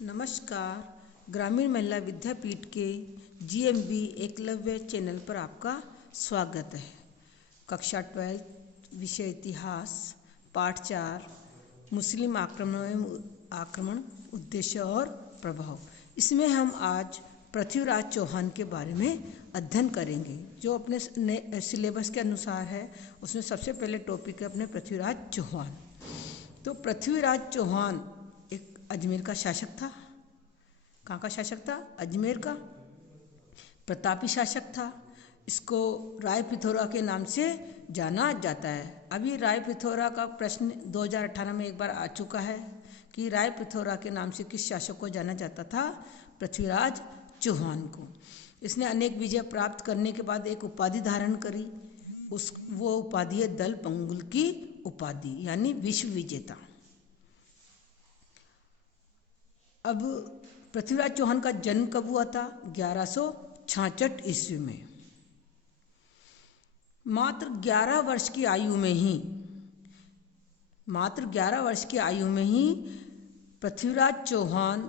नमस्कार। ग्रामीण महिला विद्यापीठ के जीएमबी एकलव्य चैनल पर आपका स्वागत है। कक्षा 12 विषय इतिहास, पाठ 4 मुस्लिम आक्रमण उद्देश्य और प्रभाव। इसमें हम आज पृथ्वीराज चौहान के बारे में अध्ययन करेंगे, जो अपने सिलेबस के अनुसार है। उसमें सबसे पहले टॉपिक है अपने पृथ्वीराज चौहान। तो पृथ्वीराज चौहान एक अजमेर का शासक था। कहाँ का शासक था? अजमेर का। प्रतापी शासक था। इसको राय पिथौरा के नाम से जाना जाता है। अभी राय पिथौरा का प्रश्न 2018 में एक बार आ चुका है कि राय पिथौरा के नाम से किस शासक को जाना जाता था? पृथ्वीराज चौहान को। इसने अनेक विजय प्राप्त करने के बाद एक उपाधि धारण करी। वो उपाधि है दल पंगुल की उपाधि, यानी विश्व विजेता। अब पृथ्वीराज चौहान का जन्म कब हुआ था? 1166 ईस्वी में। मात्र 11 वर्ष की आयु में ही पृथ्वीराज चौहान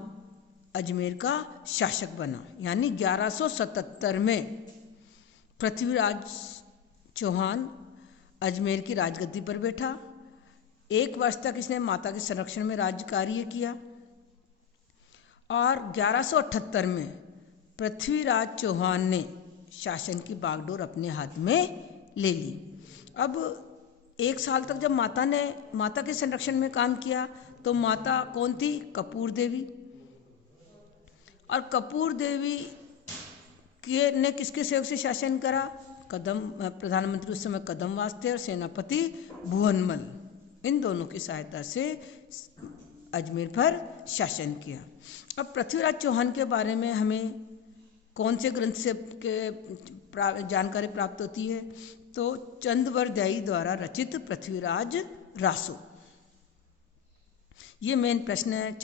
अजमेर का शासक बना। यानी 1177 में पृथ्वीराज चौहान अजमेर की राजगद्दी पर बैठा। 1 वर्ष तक इसने माता के संरक्षण में राज्य कार्य किया और 1178 में पृथ्वीराज चौहान ने शासन की बागडोर अपने हाथ में ले ली। अब 1 साल तक जब माता के संरक्षण में काम किया तो माता कौन थी? कपूर देवी। और कपूर देवी ने किसके सहयोग से शासन करा? प्रधानमंत्री उस समय कदमवास थे और सेनापति भुवनमल। इन दोनों की सहायता से अजमेर पर शासन किया। अब पृथ्वीराज चौहान के बारे में हमें कौन से ग्रंथ से जानकारी प्राप्त होती है? तो चंद्रवरदायी द्वारा रचित पृथ्वीराज रासो। ये मेन प्रश्न है।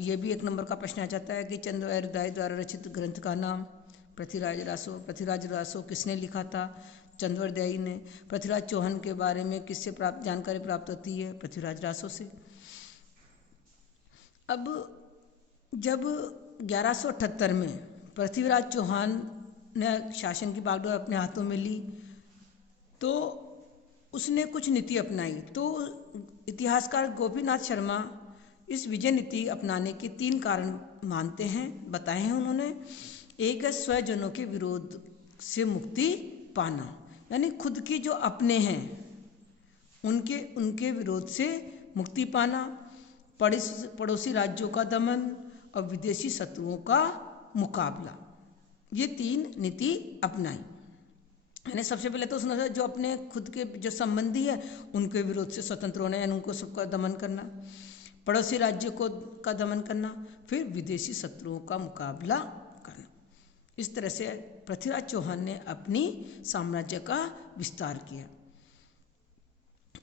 ये भी 1 नंबर का प्रश्न आ जाता है कि चंद्रवरदायी द्वारा रचित ग्रंथ का नाम पृथ्वीराज रासो। पृथ्वीराज रासो किसने लिखा था? चंद्रवरदायी ने। पृथ्वीराज चौहान के बारे में किससे जानकारी प्राप्त होती है? पृथ्वीराज रासो से। अब जब 1178 में पृथ्वीराज चौहान ने शासन की बागडोर अपने हाथों में ली तो उसने कुछ नीति अपनाई। तो इतिहासकार गोपीनाथ शर्मा इस विजय नीति अपनाने के 3 कारण बताए हैं उन्होंने। एक है स्वजनों के विरोध से मुक्ति पाना, यानी खुद के जो अपने हैं उनके विरोध से मुक्ति पाना, पड़ोसी राज्यों का दमन और विदेशी शत्रुओं का मुकाबला। ये 3 नीति अपनाई। यानी सबसे पहले तो उसने जो अपने खुद के जो संबंधी है उनके विरोध से स्वतंत्र होना, यानी उनको सबका दमन करना, पड़ोसी राज्यों का दमन करना, फिर विदेशी शत्रुओं का मुकाबला करना। इस तरह से पृथ्वीराज चौहान ने अपनी साम्राज्य का विस्तार किया।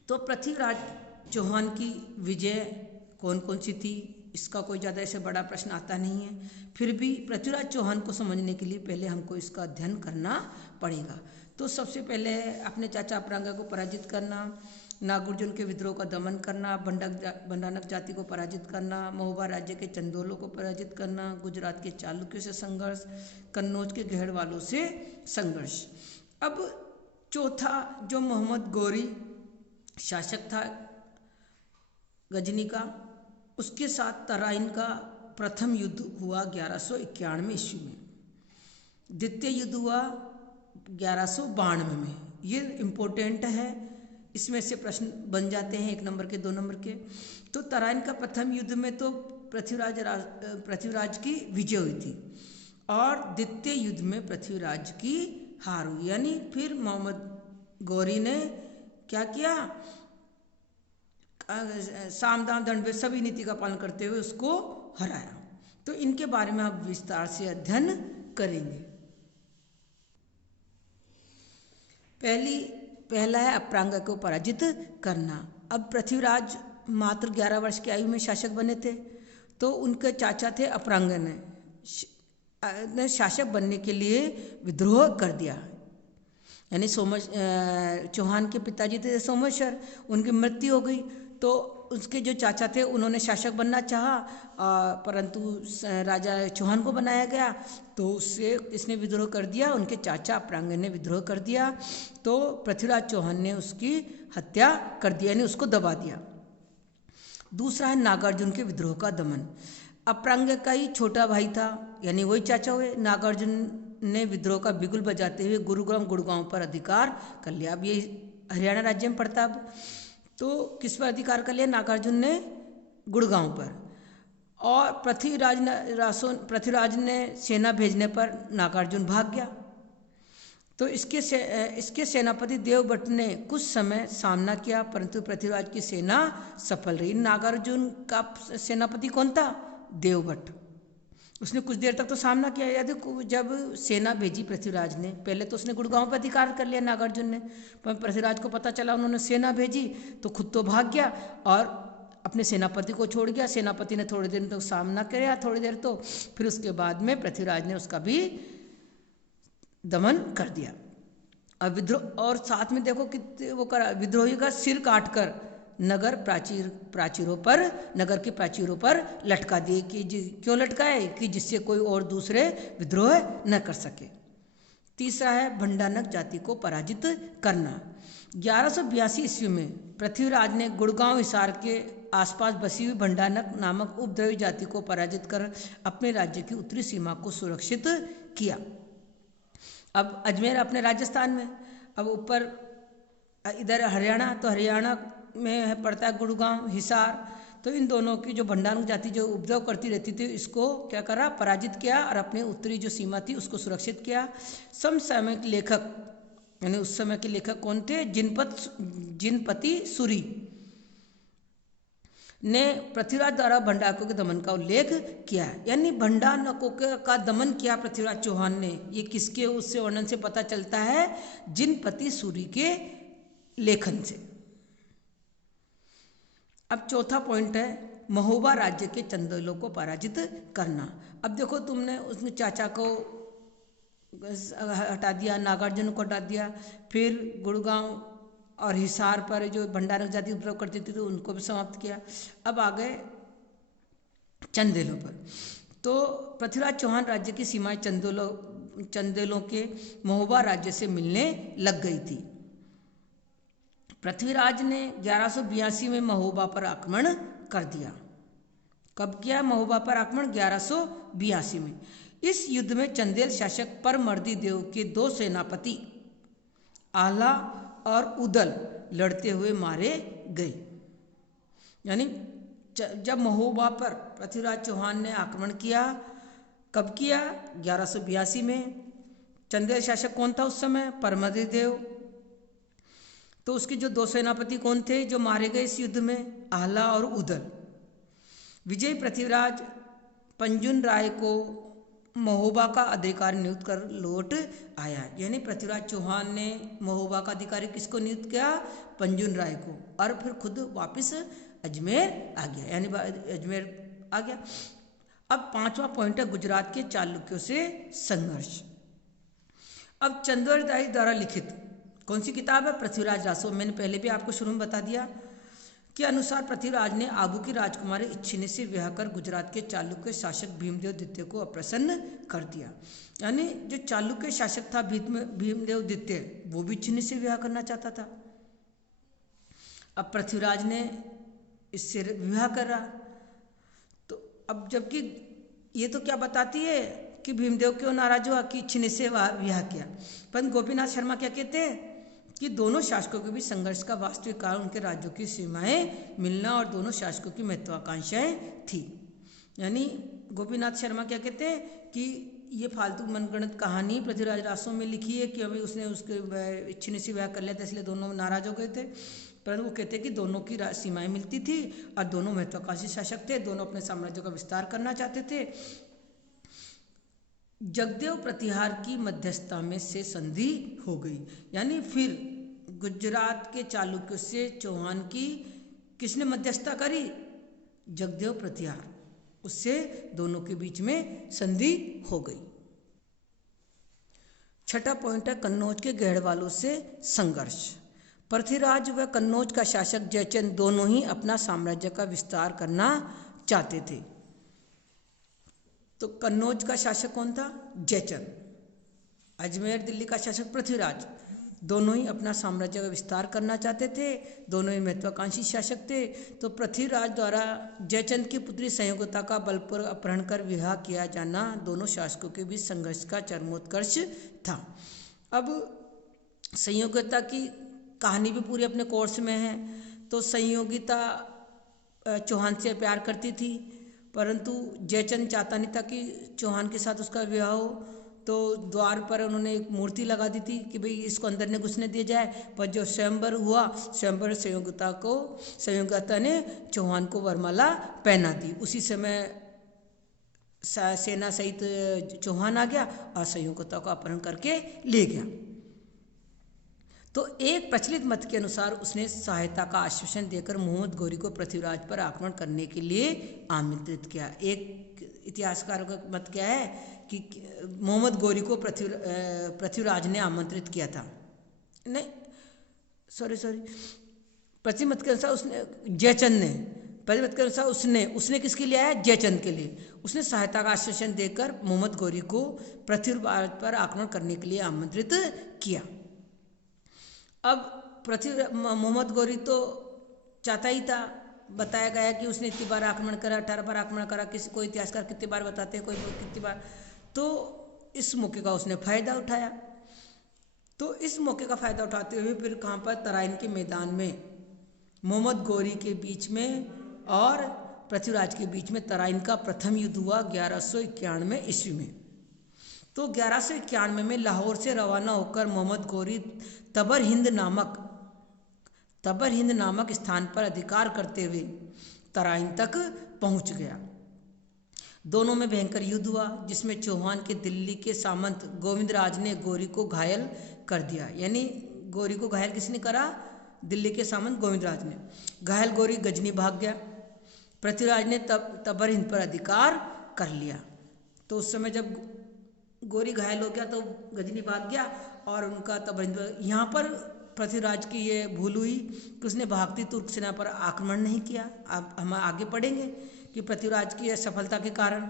तो पृथ्वीराज चौहान की विजय कौन कौन सी थी, इसका कोई ज़्यादा ऐसे बड़ा प्रश्न आता नहीं है। फिर भी पृथ्वीराज चौहान को समझने के लिए पहले हमको इसका अध्ययन करना पड़ेगा। तो सबसे पहले अपने चाचा अपरांगा को पराजित करना, नागुर्जन के विद्रोह का दमन करना, भंडानक जाति को पराजित करना, महोबा राज्य के चंदोलों को पराजित करना, गुजरात के चालुक्यों से संघर्ष, कन्नौज के गहड़वालों से संघर्ष। अब चौथा जो मोहम्मद गौरी शासक था गजनी का, उसके साथ तराइन का प्रथम युद्ध हुआ 1191 ईस्वी में। द्वितीय युद्ध हुआ 1192 में। ये इम्पोर्टेंट है, इसमें से प्रश्न बन जाते हैं 1 नंबर के 2 नंबर के। तो तराइन का प्रथम युद्ध में तो पृथ्वीराज की विजय हुई थी और द्वितीय युद्ध में पृथ्वीराज की हार हुई। यानी फिर मोहम्मद गौरी ने क्या किया? साम दाम दंड भेद सभी नीति का पालन करते हुए उसको हराया। तो इनके बारे में आप विस्तार से अध्ययन करेंगे। पहला है अपरांगा को पराजित करना। अब पृथ्वीराज मात्र 11 वर्ष की आयु में शासक बने थे, तो उनके चाचा थे अपरांगा ने शासक बनने के लिए विद्रोह कर दिया। यानी चौहान के पिताजी थे सोमेश्वर, उनकी मृत्यु हो गई तो उसके जो चाचा थे उन्होंने शासक बनना चाहा, परंतु राजा चौहान को बनाया गया, तो उससे इसने विद्रोह कर दिया। उनके चाचा अपरांगण ने विद्रोह कर दिया, तो पृथ्वीराज चौहान ने उसकी हत्या कर दिया, यानी उसको दबा दिया। दूसरा है नागार्जुन के विद्रोह का दमन। अपरांग का ही छोटा भाई था, यानी वही चाचा हुए। नागार्जुन ने विद्रोह का बिगुल बजाते हुए गुड़गांव पर अधिकार कर लिया। अब ये हरियाणा राज्य में पड़ता। अब तो किस पर अधिकार कर लिया? नागार्जुन ने गुड़गांव पर। और पृथ्वीराज ने सेना भेजने पर नागार्जुन भाग गया। तो इसके सेनापति देवभट्ट ने कुछ समय सामना किया, परंतु पृथ्वीराज की सेना सफल रही। नागार्जुन का सेनापति कौन था? देवभट्ट। उसने कुछ देर तक तो सामना किया। यदि जब सेना भेजी पृथ्वीराज ने, पहले तो उसने गुड़गांव पर अधिकार कर लिया नागार्जुन ने, पर पृथ्वीराज को पता चला उन्होंने सेना भेजी तो खुद तो भाग गया और अपने सेनापति को छोड़ गया। सेनापति ने थोड़ी देर तक सामना किया, थोड़ी देर तो फिर उसके बाद में पृथ्वीराज ने उसका भी दमन कर दिया। अब विद्रोह, और साथ में देखो कि वो करा, विद्रोही का सिर काटकर नगर के प्राचीरों पर लटका दिए। कि क्यों लटकाए? कि जिससे कोई और दूसरे विद्रोह न कर सके। तीसरा है भंडानक जाति को पराजित करना। 1182 ईस्वी में पृथ्वीराज ने गुड़गांव हिसार के आसपास बसी हुई भंडानक नामक उपद्रवी जाति को पराजित कर अपने राज्य की उत्तरी सीमा को सुरक्षित किया। अब अजमेर अपने राजस्थान में, अब ऊपर इधर हरियाणा, तो हरियाणा में पड़ता है गुड़गांव, हिसार। तो इन दोनों की जो भंडानक जाति जो उपद्रव करती रहती थी, इसको क्या करा? पराजित किया और अपनी उत्तरी जो सीमा थी उसको सुरक्षित किया। समसामयिक लेखक, यानी उस समय के लेखक कौन थे? जिनपति सूरी ने पृथ्वीराज द्वारा भंडारकों के दमन का उल्लेख किया है। यानी भंडारकों का दमन किया पृथ्वीराज चौहान ने। ये किसके उससे वर्णन से पता चलता है? जिनपति सूरी के लेखन से। अब चौथा पॉइंट है महोबा राज्य के चंदेलों को पराजित करना। अब देखो, तुमने उसने चाचा को हटा दिया, नागार्जुन को हटा दिया, फिर गुड़गांव और हिसार पर जो भंडारक जाति उपद्रव करती थी तो उनको भी समाप्त किया। अब आ गए चंदेलों पर। तो पृथ्वीराज चौहान राज्य की सीमाएं चंदेलों के महोबा राज्य से मिलने लग गई थी। पृथ्वीराज ने 1182 में महोबा पर आक्रमण कर दिया। कब किया महोबा पर आक्रमण? 1182 में। इस युद्ध में चंदेल शासक परमर्दी देव के 2 सेनापति आला और उदल लड़ते हुए मारे गए। यानी जब महोबा पर पृथ्वीराज चौहान ने आक्रमण किया, कब किया? 1182 में। चंदेल शासक कौन था उस समय? परमर्दी देव। तो उसके जो 2 सेनापति कौन थे जो मारे गए इस युद्ध में? आला और उदल। विजयी पृथ्वीराज पंजुन राय को महोबा का अधिकारी नियुक्त कर लौट आया। यानी पृथ्वीराज चौहान ने महोबा का अधिकारी किसको नियुक्त किया? पंजुन राय को। और फिर खुद वापस अजमेर आ गया, यानी अजमेर आ गया। अब 5वां पॉइंट है गुजरात के चालुक्यों से संघर्ष। अब चंद्रदाई द्वारा लिखित कौन सी किताब है? पृथ्वीराज रासो। मैंने पहले भी आपको शुरू में बता दिया के अनुसार पृथ्वीराज ने आबू की राजकुमारी इच्छिनी से विवाह कर गुजरात के चालुक्य शासक भीमदेव द्वितीय को अप्रसन्न कर दिया। यानी जो चालुक्य शासक था भीमदेव द्वितीय, वो भी इच्छिनी से विवाह करना चाहता था। अब पृथ्वीराज ने इससे विवाह करा। तो अब जबकि ये तो क्या बताती है कि भीमदेव क्यों नाराज हुआ कि इच्छिनी से विवाह किया, पर गोपीनाथ शर्मा क्या कहते हैं कि दोनों शासकों के बीच संघर्ष का वास्तविक कारण उनके राज्यों की सीमाएं मिलना और दोनों शासकों की महत्वाकांक्षाएं थी। यानी गोपीनाथ शर्मा क्या कहते हैं कि ये फालतू मनगढ़ंत कहानी पृथ्वीराज रासों में लिखी है कि अभी उसने उसके इच्छिनी से विवाह कर लिया था इसलिए दोनों नाराज हो गए थे। परंतु वो कहते हैं कि दोनों की सीमाएं मिलती थी और दोनों महत्वाकांक्षी शासक थे, दोनों अपने साम्राज्य का विस्तार करना चाहते थे। जगदेव प्रतिहार की मध्यस्थता में से संधि हो गई। यानी फिर गुजरात के चालुक्यों से चौहान की किसने मध्यस्थता करी? जगदेव प्रतिहार। उससे दोनों के बीच में संधि हो गई। 6ठा पॉइंट है कन्नौज के गढ़वालों से संघर्ष। पृथ्वीराज व कन्नौज का शासक जयचंद दोनों ही अपना साम्राज्य का विस्तार करना चाहते थे। तो कन्नौज का शासक कौन था? जयचंद। अजमेर दिल्ली का शासक पृथ्वीराज। दोनों ही अपना साम्राज्य का विस्तार करना चाहते थे, दोनों ही महत्वाकांक्षी शासक थे। तो पृथ्वीराज द्वारा जयचंद की पुत्री संयोगता का बलपूर्वक अपहरण कर विवाह किया जाना दोनों शासकों के बीच संघर्ष का चरमोत्कर्ष था। अब संयोगता की कहानी भी पूरी अपने कोर्स में है। तो संयोगिता चौहान से प्यार करती थी, परंतु जयचंद चाहता नहीं था कि चौहान के साथ उसका विवाह हो। तो द्वार पर उन्होंने एक मूर्ति लगा दी थी कि भाई इसको अंदर ने घुसने दिया जाए। पर जो स्वयंवर हुआ, स्वयंवर संयोगता ने चौहान को वरमाला पहना दी। उसी समय सेना सहित चौहान आ गया और संयोगता को अपहरण करके ले गया। तो एक प्रचलित मत के अनुसार उसने सहायता का आश्वासन देकर मोहम्मद गौरी को पृथ्वीराज पर आक्रमण करने के लिए आमंत्रित किया। एक इतिहासकारों का मत क्या है कि मोहम्मद गौरी को पृथ्वीराज ने आमंत्रित किया था। नहीं, सॉरी, पश्चिम मत के अनुसार उसने जयचंद ने, पहले मत के अनुसार उसने किसके लिए आया? जयचंद के लिए। उसने सहायता का आश्वासन देकर मोहम्मद गौरी को पृथ्वीराज पर आक्रमण करने के लिए आमंत्रित किया। अब मोहम्मद गौरी तो चाहता ही था। बताया गया कि उसने इतनी बार आक्रमण करा, 18 बार आक्रमण करा। कोई इतिहासकार कितनी बार बताते हैं, कोई कितनी बार। तो इस मौके का उसने फायदा उठाया। तो इस मौके का फायदा उठाते हुए फिर कहाँ पर? तराइन के मैदान में मोहम्मद गौरी के बीच में और पृथ्वीराज के बीच में तराइन का प्रथम युद्ध हुआ 1191 ईस्वी में। तो 1191 में लाहौर से रवाना होकर मोहम्मद गौरी तबर हिंद नामक स्थान पर अधिकार करते हुए तराइन तक पहुंच गया। दोनों में भयंकर युद्ध हुआ, जिसमें चौहान के दिल्ली के सामंत गोविंदराज ने गौरी को घायल कर दिया। यानी गौरी को घायल किसने करा? दिल्ली के सामंत गोविंदराज ने। घायल गौरी गजनी भाग गया। पृथ्वीराज ने तबर हिंद पर अधिकार कर लिया। तो उस समय जब गौरी घायल हो गया तो गजनी भाग गया और उनका तबर हिंद। यहाँ पर पृथ्वीराज की ये भूल हुई कि उसने भागती तुर्क सेना पर आक्रमण नहीं किया। अब हम आगे पढ़ेंगे कि पृथ्वीराज की असफलता के कारण।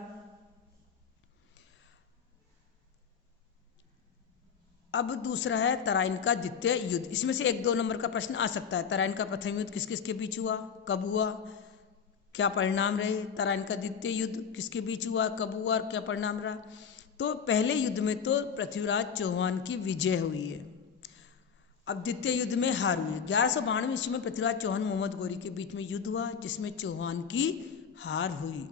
अब दूसरा है तराइन का द्वितीय युद्ध। इसमें से 1-2 नंबर का प्रश्न आ सकता है। तराइन का प्रथम युद्ध किस किस के बीच हुआ, कब हुआ, क्या परिणाम रहे? तराइन का द्वितीय युद्ध किसके बीच हुआ, कब हुआ और क्या परिणाम रहा? तो पहले युद्ध में तो पृथ्वीराज चौहान की विजय हुई है। अब द्वितीय युद्ध में हार हुई। 1192 ईस्वी में पृथ्वीराज चौहान मोहम्मद गौरी के बीच में युद्ध हुआ, जिसमें चौहान की हार हुई।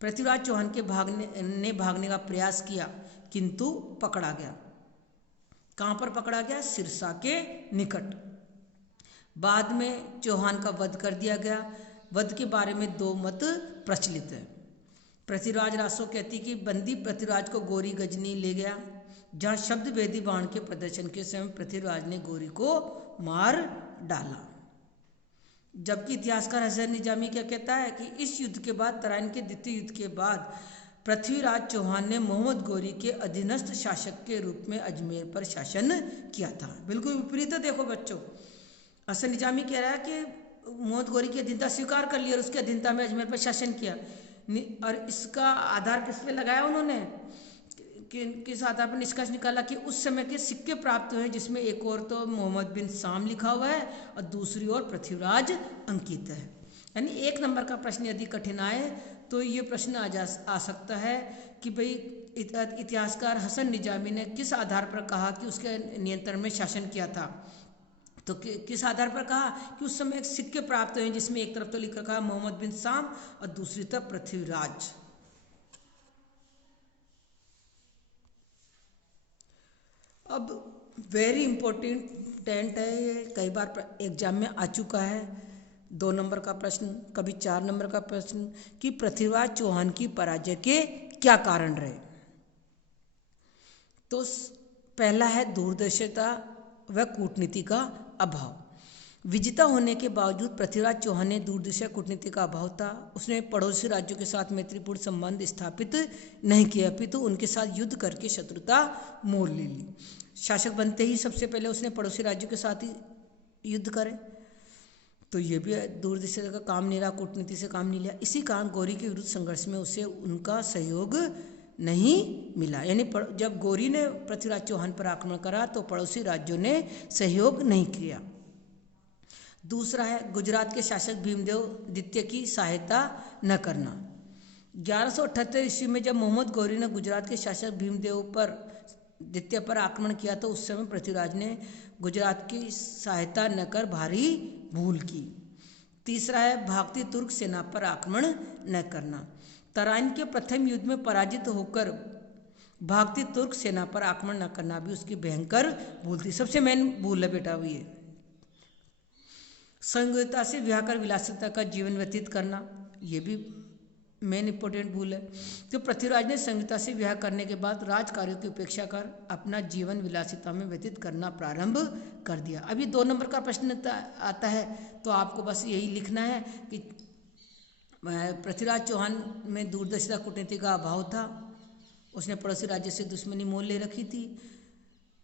पृथ्वीराज चौहान के भागने का प्रयास किया, किंतु पकड़ा गया। कहाँ पर पकड़ा गया? सिरसा के निकट। बाद में चौहान का वध कर दिया गया। वध के बारे में 2 मत प्रचलित है। पृथ्वीराज रासो कहती कि बंदी पृथ्वीराज को गौरी गजनी ले गया, जहाँ शब्द भेदी बाण के प्रदर्शन के समय पृथ्वीराज ने गौरी को मार डाला। जबकि इतिहासकार हसन निजामी क्या कहता है कि इस युद्ध के बाद, तराइन के द्वितीय युद्ध के बाद, पृथ्वीराज चौहान ने मोहम्मद गौरी के अधीनस्थ शासक के रूप में अजमेर पर शासन किया था। बिल्कुल विपरीत है। देखो बच्चों, हसन निजामी कह रहा है कि मोहम्मद गौरी की अधीनता स्वीकार कर ली और उसकी अधीनता में अजमेर पर शासन किया। और इसका आधार किस पे लगाया उन्होंने? किस आधार पर निष्कर्ष निकाला कि उस समय के सिक्के प्राप्त हुए, जिसमें एक और तो मोहम्मद बिन साम लिखा हुआ है और दूसरी ओर पृथ्वीराज अंकित है। यानी 1 नंबर का प्रश्न यदि कठिन आए तो ये प्रश्न आ सकता है कि भाई इतिहासकार हसन निजामी ने किस आधार पर कहा कि उसके नियंत्रण में शासन किया था। तो किस आधार पर कहा कि उस समय एक सिक्के प्राप्त हुए, जिसमें एक तरफ तो लिखा था मोहम्मद बिन साम और दूसरी तरफ पृथ्वीराज। अब वेरी इंपॉर्टेंट है ये, कई बार एग्जाम में आ चुका है। 2 नंबर का प्रश्न, कभी 4 नंबर का प्रश्न कि पृथ्वीराज चौहान की पराजय के क्या कारण रहे। तो पहला है दूरदर्शिता व कूटनीति का अभाव। विजेता होने के बावजूद पृथ्वीराज चौहान ने दूरदर्शी कूटनीति का अभाव था। उसने पड़ोसी राज्यों के साथ मैत्रीपूर्ण संबंध स्थापित नहीं किया, अपितु उनके साथ युद्ध करके शत्रुता मोल ले ली। शासक बनते ही सबसे पहले उसने पड़ोसी राज्यों के साथ ही युद्ध करें। तो ये भी दूरदर्शी का काम नहीं रहा, कूटनीति से काम नहीं लिया। इसी कारण गौरी के विरुद्ध संघर्ष में उसे उनका सहयोग नहीं मिला। यानी जब गौरी ने पृथ्वीराज चौहान पर आक्रमण करा तो पड़ोसी राज्यों ने सहयोग नहीं किया। दूसरा है गुजरात के शासक भीमदेव द्वितीय की सहायता न करना। 1178 ईस्वी में जब मोहम्मद गौरी ने गुजरात के शासक भीमदेव द्वितीय पर आक्रमण किया तो उस समय पृथ्वीराज ने गुजरात की सहायता न कर भारी भूल की। तीसरा है भागती तुर्क सेना पर आक्रमण न करना। तराइन के प्रथम युद्ध में पराजित होकर भागती तुर्क सेना पर आक्रमण न करना भी उसकी भयंकर भूल थी। सबसे मेन भूल है बेटा वो ये। संयोगिता से विवाह कर विलासिता का जीवन व्यतीत करना, ये भी मेन इंपॉर्टेंट भूल है। तो पृथ्वीराज ने संयोगिता से विवाह करने के बाद राजकार्यों की उपेक्षा कर अपना जीवन विलासिता में व्यतीत करना प्रारंभ कर दिया। अभी 2 नंबर का प्रश्न आता है तो आपको बस यही लिखना है कि पृथ्वीराज चौहान में दूरदर्शिता कूटनीति का अभाव था, उसने पड़ोसी राज्य से दुश्मनी मोल ले रखी थी।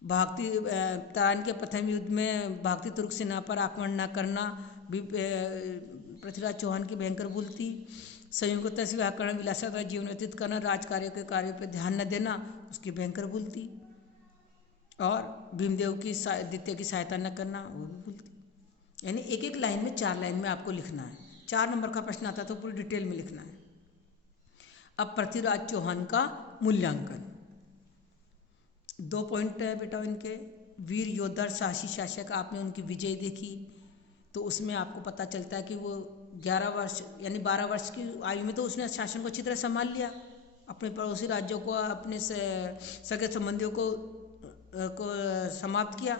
तराइन के प्रथम युद्ध में भागती तुर्क सेना पर आक्रमण न करना भी पृथ्वीराज चौहान की भयंकर भूल थी। संयोगिता से विवाह करना, विलासिता जीवन व्यतीत करना, राजकार्यों के कार्यों पर ध्यान न देना उसकी भयंकर भूल थी। और भीमदेव की द्वितीय की सहायता न करना वो भी भूल थी। यानी एक एक लाइन में 4 लाइन में आपको लिखना है। 4 नंबर का प्रश्न आता तो पूरी डिटेल में लिखना है। अब पृथ्वीराज चौहान का मूल्यांकन 2 पॉइंट है बेटा इनके। वीर योद्धा साहसी शासक, आपने उनकी विजय देखी तो उसमें आपको पता चलता है कि वो 11 वर्ष यानी 12 वर्ष की आयु में तो उसने शासन को अच्छी तरह संभाल लिया, अपने पड़ोसी राज्यों को, अपने सगे संबंधियों को समाप्त किया।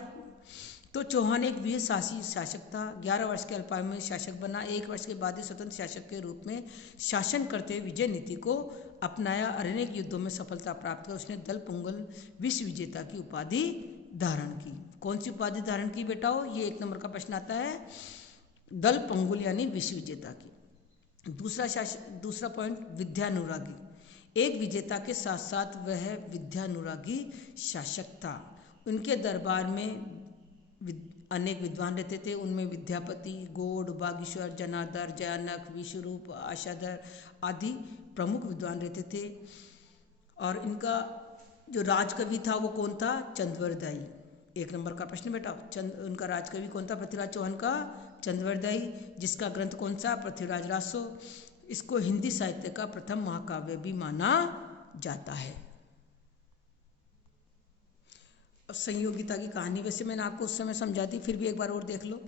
तो चौहान एक वीर साहसी शासक था। 11 वर्ष के अल्पायु में शासक बना। 1 वर्ष के बाद ही स्वतंत्र शासक के रूप में शासन करते हुए विजय नीति को अपनाया। अनेक युद्धों में सफलता प्राप्त कर उसने दल पुंगल विश्व विजेता की उपाधि धारण की। कौन सी उपाधि धारण की बेटाओ, ये 1 नंबर का प्रश्न आता है, दल पुंगल यानी विश्व विजेता की। दूसरा पॉइंट विद्यानुरागी। एक विजेता के साथ साथ वह विद्यानुरागी शासक था। उनके दरबार में अनेक विद्वान रहते थे। उनमें विद्यापति, गौड़, बागेश्वर, जनार्दन, जयानक, विश्वरूप, आशाधर आदि प्रमुख विद्वान रहते थे। और इनका जो राजकवि था वो कौन था? चंद्रवरदायी। 1 नंबर का प्रश्न बेटा, उनका राजकवि कौन था? पृथ्वीराज चौहान का चंद्रवरदायी, जिसका ग्रंथ कौन सा? पृथ्वीराज रासो। इसको हिंदी साहित्य का प्रथम महाकाव्य भी माना जाता है। संयोगिता की कहानी वैसे मैंने आपको उस समय समझा दी, फिर भी एक बार और देख लो।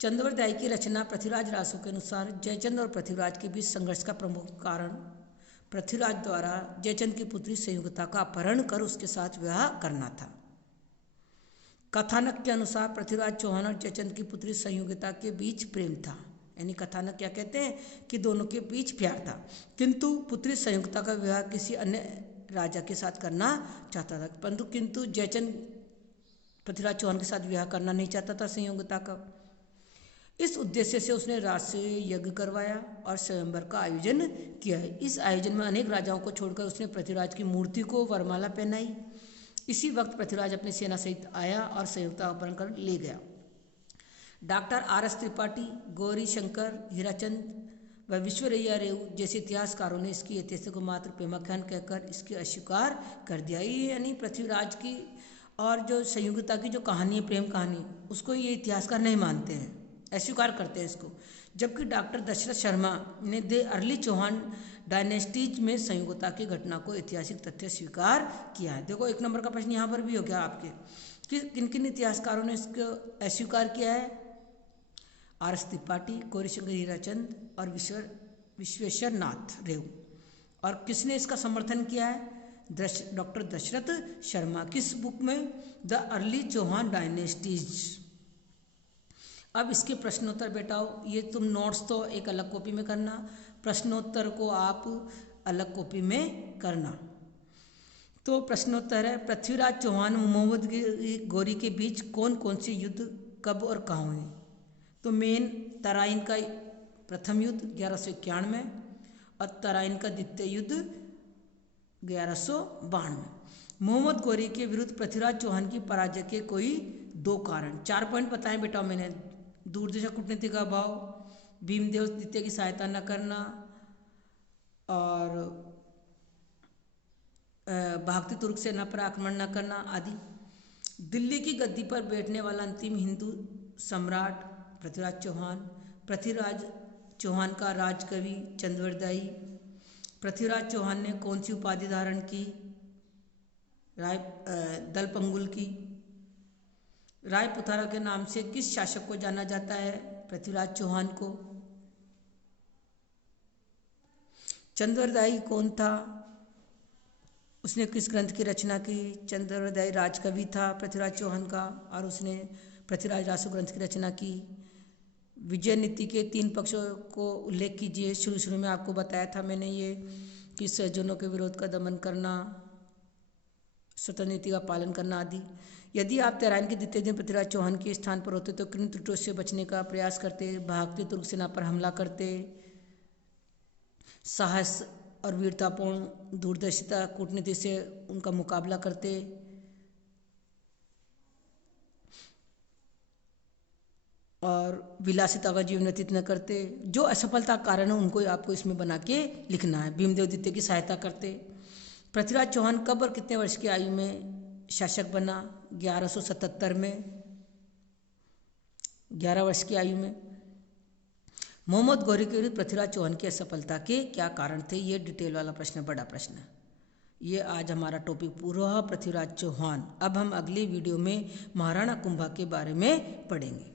चंद्रवरदायी की रचना पृथ्वीराज रासो के अनुसार जयचंद और पृथ्वीराज के बीच संघर्ष का प्रमुख कारण पृथ्वीराज द्वारा जयचंद की पुत्री संयोगिता का अपहरण कर उसके साथ विवाह करना था। कथानक के अनुसार पृथ्वीराज चौहान और जयचंद की पुत्री संयोगिता के बीच प्रेम था। यानी कथानक क्या कहते हैं कि दोनों के बीच प्यार था, किंतु पुत्री संयोगिता का विवाह किसी अन्य राजा के साथ करना चाहता था। किंतु जयचंद पृथ्वीराज चौहान के साथ विवाह करना नहीं चाहता था संयोगिता का। इस उद्देश्य से उसने राजसूय यज्ञ करवाया और स्वयंवर का आयोजन किया है। इस आयोजन में अनेक राजाओं को छोड़कर उसने पृथ्वीराज की मूर्ति को वरमाला पहनाई। इसी वक्त पृथ्वीराज अपनी सेना सहित आया और संयोगिता अपहरण कर ले गया। Doctor R.S. त्रिपाठी, गौरी शंकर, हीराचंद व विश्वरैया रेऊ जैसे इतिहासकारों ने इसकी ऐतिहासिक को मात्र प्रेमाख्यान कहकर इसकी अस्वीकार कर दिया। ये यानी पृथ्वीराज की और जो संयोगिता की जो कहानी है, प्रेम कहानी, उसको ये इतिहासकार नहीं मानते हैं, अस्वीकार करते हैं इसको। जबकि डॉक्टर दशरथ शर्मा ने द अर्ली चौहान डायनेस्टीज में संयोगिता की घटना को ऐतिहासिक तथ्य स्वीकार किया है। देखो 1 नंबर का प्रश्न यहाँ पर भी हो गया आपके कि किन किन इतिहासकारों ने इसको अस्वीकार किया है? R.S. त्रिपाठी, गौरीशंकर हीराचंद और विश्वेश्वर नाथ रेऊ। और किसने इसका समर्थन किया है? डॉक्टर दशरथ शर्मा। किस बुक में? The early Chauhan dynasties. अब इसके प्रश्नोत्तर बेटाओ, ये तुम नोट्स तो एक अलग कॉपी में करना, प्रश्नोत्तर को आप अलग कॉपी में करना। तो प्रश्नोत्तर है, पृथ्वीराज चौहान मोहम्मद गौरी के बीच कौन कौन से युद्ध कब और कहाँ हुए? तो मेन तराइन का प्रथम युद्ध 1191 में और तराइन का द्वितीय युद्ध 1192। मोहम्मद गौरी के विरुद्ध पृथ्वीराज चौहान की पराजय के कोई 2 कारण। 4 पॉइंट बताएं बेटा मैंने। दूरदेश कूटनीति का अभाव, भीमदेव द्वितीय की सहायता न करना, और भागती तुर्क सेना पर आक्रमण न करना आदि। दिल्ली की गद्दी पर बैठने वाला अंतिम हिंदू सम्राट पृथ्वीराज चौहान। पृथ्वीराज चौहान का राजकवि चंद्रवरदाई। पृथ्वीराज चौहान ने कौन सी उपाधि धारण की? दलपंगुल की। रायपुतारा के नाम से किस शासक को जाना जाता है? पृथ्वीराज चौहान को। चंद्रवरदाई कौन था? उसने किस ग्रंथ की रचना की? चंद्रवरदाई राजकवि था पृथ्वीराज चौहान का, और उसने पृथ्वीराज रासु ग्रंथ की रचना की। विजय नीति के 3 पक्षों को उल्लेख कीजिए। शुरू में आपको बताया था मैंने ये कि सज्जनों के विरोध का दमन करना, स्वतंत्र नीति का पालन करना आदि। यदि आप तैरान के द्वितीय दिन पृथ्वीराज चौहान के स्थान पर होते तो किन त्रुटियों से बचने का प्रयास करते? भागती तुर्क सेना पर हमला करते, साहस और वीरतापूर्ण दूरदर्शिता कूटनीति से उनका मुकाबला करते, और विलासिता का जीवन व्यतीत न करते। जो असफलता कारण है उनको आपको इसमें बना के लिखना है। भीमदेव द्वितीय की सहायता करते। पृथ्वीराज चौहान कब और कितने वर्ष की आयु में शासक बना? 1177 में, 11 वर्ष की आयु में। मोहम्मद गौरी के विरुद्ध पृथ्वीराज चौहान की असफलता के क्या कारण थे? ये डिटेल वाला प्रश्न, बड़ा प्रश्न है ये। आज हमारा टॉपिक पूरा पृथ्वीराज चौहान। अब हम अगली वीडियो में महाराणा कुंभा के बारे में पढ़ेंगे।